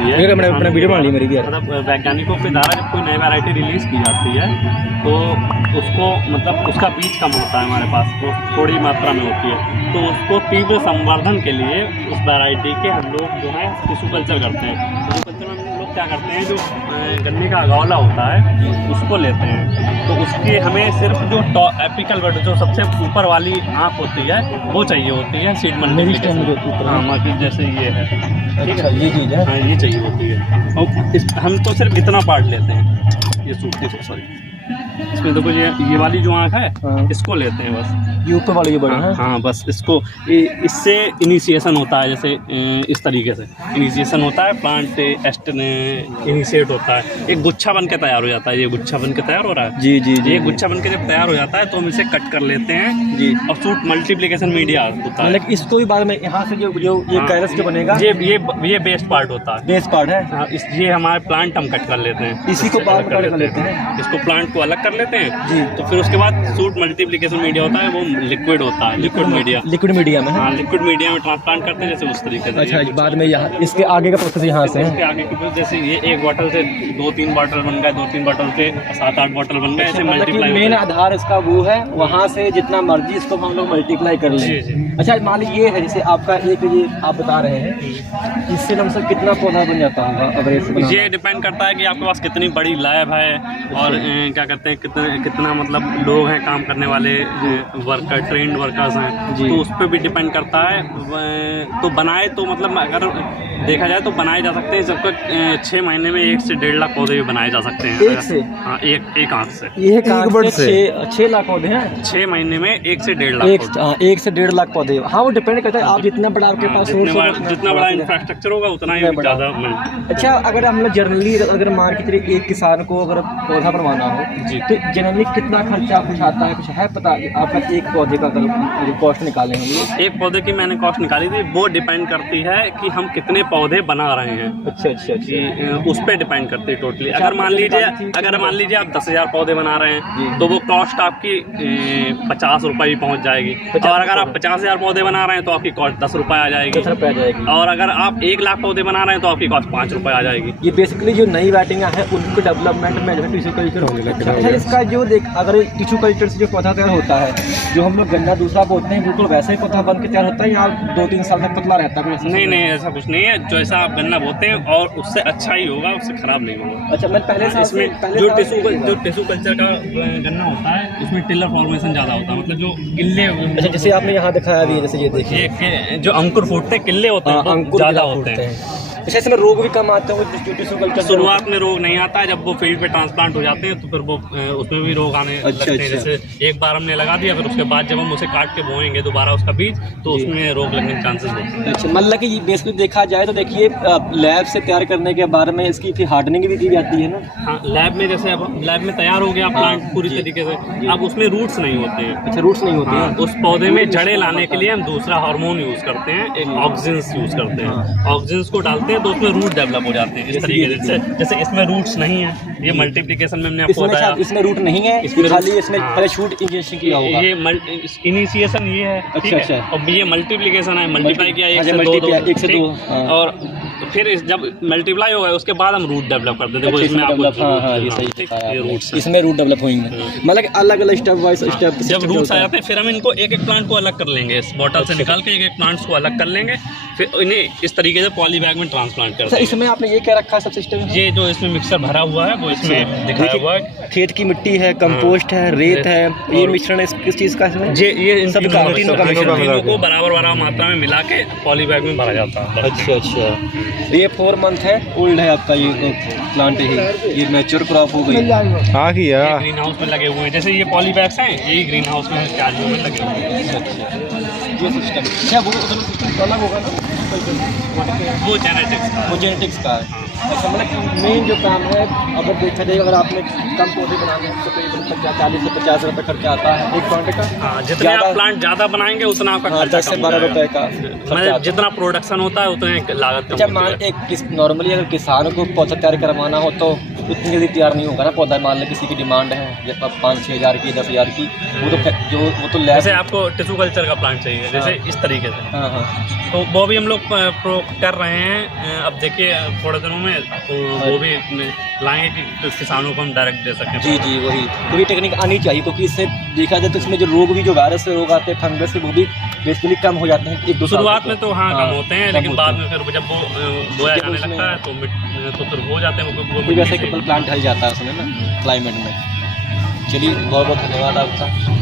होती है, अपना वीडियो बना ली मेरी भी यार। मतलब वैज्ञानिकों के द्वारा जब कोई नई वैरायटी रिलीज़ की जाती है तो उसको मतलब उसका बीज कम होता है हमारे पास, वो थोड़ी मात्रा में होती है, तो उसको तीव्र संवर्धन के लिए उस वैरायटी के हम लोग जो है टिश्यू कल्चर करते हैं। टिश्यू कल्चर में हम लोग क्या करते हैं, जो गन्ने का अगौला होता है उसको लेते हैं, तो उसके हमें सिर्फ जो एपिकल बड जो सबसे ऊपर वाली आँख होती है वो चाहिए होती है सीड मल्टीप्लिकेशन। हाँ मतलब जैसे ये है, ठीक है, ये चीज़ है। हाँ ये चाहिए होती है। और हम तो सिर्फ इतना पार्ट लेते हैं, ये सूट देखो, सॉरी इसमें देखो ये वाली जो आँख है इसको लेते हैं बस, ये ऊपर वाली ये बड़ा है। हाँ बस इसको, इससे इनिशिएशन होता है, जैसे इस तरीके से इनिशिएशन होता है, प्लांट इनिशिएट होता है, एक गुच्छा बन के तैयार हो जाता है। ये गुच्छा बन के तैयार हो रहा है, जी जी जी। ये गुच्छा बन के जब तैयार हो जाता है तो हम इसे कट कर लेते हैं जी, और शूट मल्टीप्लिकेशन मीडिया होता है। मतलब इसको भी बाद में यहाँ से जो ये कैरस जो बनेगा, ये बेस्ट पार्ट होता है, बेस पार्ट है। हाँ, ये हमारे प्लांट हम कट कर लेते हैं, इसी को बाद में कर लेते हैं, इसको प्लांट को अलग कर लेते हैं जी। तो फिर उसके बाद सूट मल्टीप्लिकेशन मीडिया होता है, वो लिक्विड होता है, लिक्विड मीडिया, लिक्विड मीडिया में। हाँ लिक्विड मीडिया में ट्रांसप्लांट करते हैं, जैसे उस तरीके से। अच्छा, बाद में यहाँ इसके आगे का प्रोसेस यहाँ से है। इसके आगे के प्रोसेस, जैसे ये एक बॉटल से 2-3 बॉटल बन गए, 2-3 बॉटल से 7-8 बॉटल बन गए, ऐसे मल्टीप्लाई। मेन आधार इसका वो है, वहाँ से जितना मर्जी इसको हम लोग मल्टीप्लाई कर लें। अच्छा मान लीजिए ये है, जैसे आपका एक ये आप बता रहे हैं, इससे लमसम कितना पौधा बन जाता होगा अगर? ये डिपेंड करता है कि आपके पास कितनी बड़ी लैब है और क्या कहते हैं कितना मतलब लोग हैं काम करने वाले, वर्कर ट्रेंड वर्कर्स हैं, तो उस पर भी डिपेंड करता है। तो बनाए तो मतलब अगर देखा जाए तो बनाए जा सकते हैं सबको 6 महीने में 1 से 1.5 लाख पौधे भी बनाए जा सकते हैं। एक से? हाँ, एक आंख से, एक बर्ड से 6 लाख पौधे हैं 6 महीने में 1 से 1.5 लाख। 1 से 1.5 लाख पौधे। हाँ वो डिपेंड करता है आप जितना बड़ा आपके पास जितना बड़ा इंफ्रास्ट्रक्चर होगा उतना ही ज़्यादा। अच्छा, अगर हम लोग जनरली अगर मान के चलिए एक किसान को अगर पौधा बनवाना हो तो जनरली कितना खर्चा कुछ आता है, कुछ है पता आपका? एक पौधे का अगर कॉस्ट निकालें हम, एक पौधे की मैंने कॉस्ट निकाली थी, वो डिपेंड करती है कि हम कितने पौधे बना रहे हैं। अच्छा, उस पर डिपेंड करती है टोटली। अगर मान लीजिए आप 10,000 पौधे बना रहे हैं तो वो कॉस्ट आपकी 50 रुपये ही पहुँच जाएगी, और अगर आप 50,000 पौधे बना रहे हैं तो आपकी कॉस्ट 10 रुपये आ जाएगी, और अगर आप 1 लाख पौधे बना रहे हैं तो आपकी कॉस्ट 5 रुपये आ जाएगी। ये बेसिकली जो नई वैरायटियाँ हैं उनके डेवलपमेंट में जो टिश्यू कल्चर होने लगता है। इसका जो अगर टिश्यू कल्चर से जो पौधा तैयार होता है, जो हम लोग गन्ना दूसरा बोलते हैं, बिल्कुल वैसे ही पौधा बन के तैयार होता है या 2-3 साल तक पतला रहता है? नहीं ऐसा कुछ नहीं है, जैसा आप गन्ना बोते हैं और उससे अच्छा ही होगा, उससे खराब नहीं होगा। अच्छा, मैं पहले से इसमें जो टिश्यू कल्चर का गन्ना होता है उसमें टिलर फॉर्मेशन ज़्यादा होता है, मतलब जो किले। अच्छा, जैसे आपने यहाँ दिखाया भी है, जैसे ये देखिए जो अंकुर फूटते किले होते हैं अंकुर ज़्यादा होते हैं। अच्छा, इसमें रोग भी कम आते हैं टिश्यू कल्चर? शुरुआत में रोग नहीं आता है, जब वो फील्ड पे ट्रांसप्लांट हो जाते हैं तो फिर वो उसमें भी रोग आने लगते हैं। जैसे एक बार हमने लगा दिया, फिर उसके बाद जब हम उसे काट के बोएंगे दोबारा उसका बीज, तो उसमें रोग लगने के चांसेस होते हैं। अच्छा, मतलब कि बेसिकली देखा जाए तो देखिए लैब से तैयार करने के बाद में इसकी फिर हार्डनिंग भी की जाती है ना? हाँ, लैब में जैसे अब लैब में तैयार हो गया प्लांट पूरी तरीके से, अब उसमें रूट्स नहीं होते हैं। अच्छा, रूट्स नहीं होते हैं। उस पौधे में जड़ें लाने के लिए हम दूसरा हार्मोन यूज़ करते हैं, एक ऑक्सीजन्स यूज़ करते हैं। ऑक्सीजन्स को डालते हैं तो उसमें रूट डेवलप हो जाते हैं इस तरीके से। जैसे इसमें रूट्स नहीं है, ये मल्टीप्लिकेशन में हमने आपको बताया, इसमें रूट नहीं है, इसमें खाली इसमें पहले शूट इनिशिएशन किया होगा। ये इनिशिएशन ये है, अच्छा, और ये मल्टीप्लिकेशन है, मल्टीप्लाई किया 1 से 2, और फिर जब मल्टीप्लाई हो गए उसके बाद हम रूट डेवलप करते हैं। देखो इसमें आपको रूट्स, इसमें रूट डेवलप होंगे, मतलब अलग अलग स्टेप बाय स्टेप जब रूट्स आ जाते हैं फिर हम इनको एक प्लांट को अलग कर लेंगे, इस बॉटल से निकाल के एक प्लांट्स को अलग कर लेंगे, फिर इन्हें इस तरीके से पॉली बैग में ट्रांसप्लांट करते हैं। इसमें आपने ये क्या रखा है सब सिस्टम? ये जो इसमें मिक्सर भरा हुआ है वो इसमें दिखाया हुआ है। खेत की मिट्टी है, कंपोस्ट है, रेत है, ये मिश्रण किस चीज़ का है? ये इन सब तीनों को बराबर मात्रा में मिला के पॉली बैग में भरा जाता है। अच्छा, ये 4 मंथ है ओल्ड है आपका ये प्लांट ही, ये मैच्योर क्रॉप हो गई। हाँ किया ग्रीन हाउस में लगे हुए हैं, जैसे ये पॉली बैग्स हैं, यही ग्रीन हाउस में क्यारियों में लगे हुए हैं। ये सिस्टम क्या वो सिस्टम अलग होगा ना? वो जेनेटिक्स का है। अच्छा, मतलब मेन जो काम है, अगर देखा जाए, अगर आपने कम पौधे बनाने हैं तो करीबन 40 से 50 रुपये खर्चा आता है एक प्लांट का। हाँ, जितने आप प्लांट ज़्यादा बनाएंगे उतना आपका खर्चा 10 से 12 रुपये का मतलब जितना प्रोडक्शन होता है उतने लागत अच्छा, कम मान होती है। एक नॉर्मली अगर किसान को पौधा तैयार करवाना हो तो उतनी जल्दी तैयार नहीं होगा ना पौधा। मान लें किसी की डिमांड है जैसे 5-6 हज़ार की, 10 हज़ार की, वो तो जैसे आपको टिश्यू कल्चर का प्लांट चाहिए, जैसे इस तरीके से, हाँ हाँ, तो वो भी हम लोग कर रहे हैं। अब देखिए थोड़े दिनों में तो वो भी लाएंगे कि तो किसानों को हम डायरेक्ट दे सकें। जी जी, वही पूरी टेक्निक आनी चाहिए, क्योंकि इससे देखा जाए तो इसमें जो रोग भी, जो वायरस से रोग आते हैं, फंगस से, वो भी बेसिकली कम हो जाते हैं। 1-2 शुरुआत में तो हाँ कम होते हैं, लेकिन बाद में फिर फिर जब वो बोया जाने लगता है तो फिर हो जाते हैं वो वैसे केवल प्लांट ढल जाता है उसमें ना क्लाइमेट में। चलिए, बहुत बहुत धन्यवाद आपका।